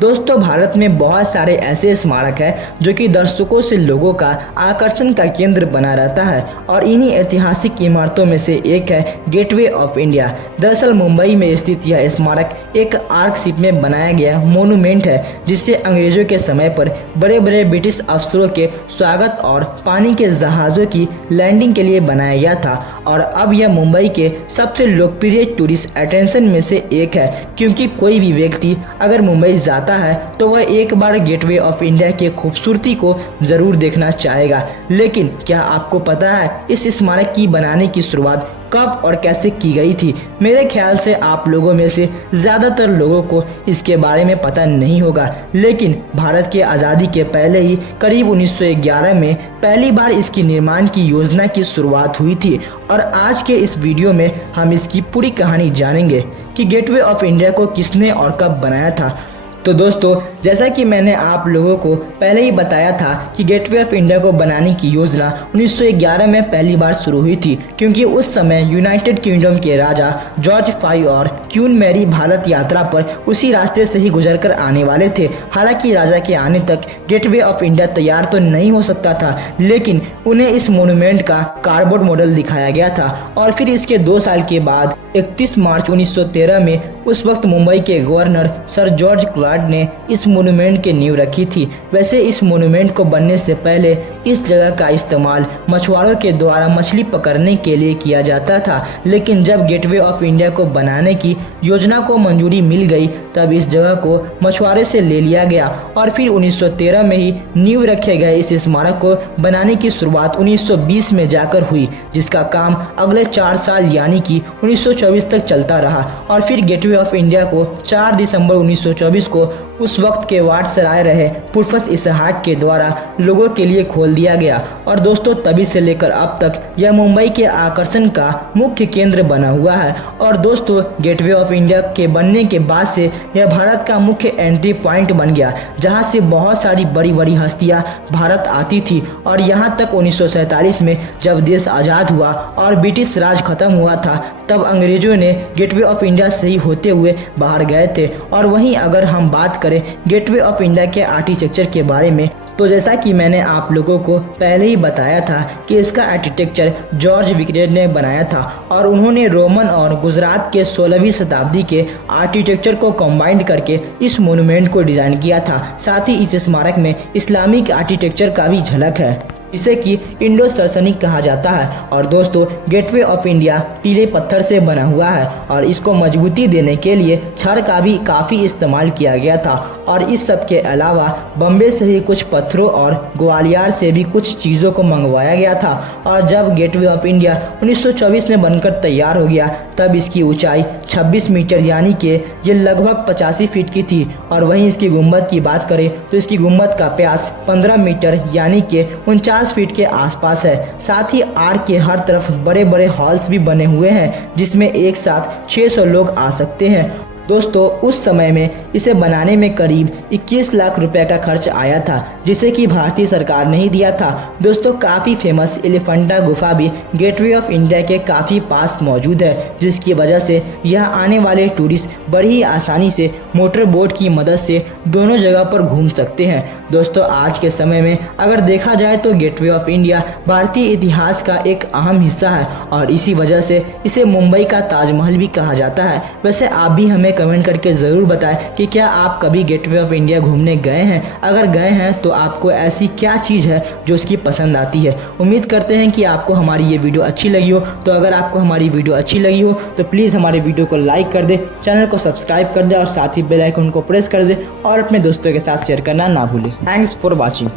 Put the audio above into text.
दोस्तों, भारत में बहुत सारे ऐसे स्मारक हैं जो कि दर्शकों से लोगों का आकर्षण का केंद्र बना रहता है और इन्हीं ऐतिहासिक इमारतों में से एक है गेटवे ऑफ इंडिया। दरअसल मुंबई में स्थित यह स्मारक एक आर्क शिप में बनाया गया मोनूमेंट है जिसे अंग्रेजों के समय पर बड़े बड़े ब्रिटिश अफसरों के स्वागत और पानी के जहाज़ों की लैंडिंग के लिए बनाया गया था और अब यह मुंबई के सबसे लोकप्रिय टूरिस्ट अट्रैक्शन में से एक है, क्योंकि कोई भी व्यक्ति अगर मुंबई जाता है तो वह एक बार गेटवे ऑफ इंडिया की खूबसूरती को जरूर देखना चाहेगा। लेकिन क्या आपको पता है इस स्मारक की बनाने की शुरुआत कब और कैसे की गई थी? मेरे ख्याल से आप लोगों में से ज़्यादातर लोगों को इसके बारे में पता नहीं होगा, लेकिन भारत के आज़ादी के पहले ही करीब 1911 में पहली बार इसकी निर्माण की योजना की शुरुआत हुई थी और आज के इस वीडियो में हम इसकी पूरी कहानी जानेंगे कि गेटवे ऑफ इंडिया को किसने और कब बनाया था। तो दोस्तों, जैसा कि मैंने आप लोगों को पहले ही बताया था कि गेटवे ऑफ इंडिया को बनाने की योजना 1911 में पहली बार शुरू हुई थी, क्योंकि उस समय यूनाइटेड किंगडम के राजा जॉर्ज V और क्वीन मैरी भारत यात्रा पर उसी रास्ते से ही गुजरकर आने वाले थे। हालांकि राजा के आने तक गेटवे ऑफ इंडिया तैयार तो नहीं हो सकता था, लेकिन उन्हें इस मोनूमेंट का कार्डबोर्ड मॉडल दिखाया गया था और फिर इसके 2 साल के बाद 31 मार्च 1913 में उस वक्त मुंबई के गवर्नर सर जॉर्ज क्लॉड ने इस मोनूमेंट की नींव रखी थी। वैसे इस मोनूमेंट को बनने से पहले इस जगह का इस्तेमाल मछुआरों के द्वारा मछली पकड़ने के लिए किया जाता था, लेकिन जब गेटवे ऑफ इंडिया को बनाने की योजना को मंजूरी मिल गई तब इस जगह को मछुआरे से ले लिया गया और फिर 1913 में ही नींव रखे गए इस स्मारक को बनाने की शुरुआत 1920 में जाकर हुई, जिसका काम अगले 4 साल यानी कि 1924 तक चलता रहा और फिर गेटवे ऑफ इंडिया को 4 दिसंबर 1924 को उस वक्त के वायसराय रहे पुरफस इसहाक के द्वारा लोगों के लिए खोल दिया गया और दोस्तों तभी से लेकर अब तक यह मुंबई के आकर्षण का मुख्य केंद्र बना हुआ है। और दोस्तों, गेटवे ऑफ इंडिया के बनने के बाद से यह भारत का मुख्य एंट्री पॉइंट बन गया, जहां से बहुत सारी बड़ी बड़ी हस्तियां भारत आती थी और यहां तक 1947 में जब देश आज़ाद हुआ और ब्रिटिश राज खत्म हुआ था तब अंग्रेजों ने गेटवे ऑफ इंडिया से ही होते हुए बाहर गए थे। और वहीं अगर हम बात करें गेटवे ऑफ इंडिया के आर्किटेक्चर के बारे में, तो जैसा कि मैंने आप लोगों को पहले ही बताया था कि इसका आर्किटेक्चर जॉर्ज विक्रेड ने बनाया था और उन्होंने रोमन और गुजरात के 16वीं शताब्दी के आर्किटेक्चर को कंबाइंड करके इस मोनूमेंट को डिज़ाइन किया था। साथ ही इस स्मारक में इस्लामिक आर्किटेक्चर का भी झलक है, इसे कि इंडो सरसनिक कहा जाता है। और दोस्तों, गेटवे ऑफ इंडिया पीले पत्थर से बना हुआ है और इसको मजबूती देने के लिए छड़ का भी काफ़ी इस्तेमाल किया गया था और इस सब के अलावा बम्बे से ही कुछ पत्थरों और ग्वालियर से भी कुछ चीज़ों को मंगवाया गया था। और जब गेटवे ऑफ इंडिया 1924 में बनकर तैयार हो गया तब इसकी ऊंचाई 26 मीटर यानी कि ये लगभग 85 फीट की थी और वहीं इसकी गुंबद की बात करें तो इसकी गुंबद का व्यास 15 मीटर यानी कि 49 फीट के आसपास है। साथ ही आर्क के हर तरफ बड़े बड़े हॉल्स भी बने हुए हैं जिसमें एक साथ 600 लोग आ सकते हैं। दोस्तों, उस समय में इसे बनाने में करीब 21 लाख रुपए का खर्च आया था, जिसे कि भारतीय सरकार ने ही दिया था। दोस्तों, काफ़ी फेमस एलिफेंटा गुफा भी गेटवे ऑफ इंडिया के काफ़ी पास मौजूद है, जिसकी वजह से यह आने वाले टूरिस्ट बड़ी ही आसानी से मोटर बोट की मदद से दोनों जगह पर घूम सकते हैं। दोस्तों, आज के समय में अगर देखा जाए तो गेटवे ऑफ इंडिया भारतीय इतिहास का एक अहम हिस्सा है और इसी वजह से इसे मुंबई का ताजमहल भी कहा जाता है। वैसे आप भी हमें कमेंट करके ज़रूर बताएं कि क्या आप कभी गेटवे ऑफ इंडिया घूमने गए हैं। अगर गए हैं तो आपको ऐसी क्या चीज़ है जो उसकी पसंद आती है। उम्मीद करते हैं कि आपको हमारी ये वीडियो अच्छी लगी हो। तो अगर आपको हमारी वीडियो अच्छी लगी हो तो प्लीज़ हमारे वीडियो को लाइक कर दे, चैनल को सब्सक्राइब कर दे और साथ ही बेल आइकन को प्रेस कर दे और अपने दोस्तों के साथ शेयर करना ना भूलें। Thanks for watching.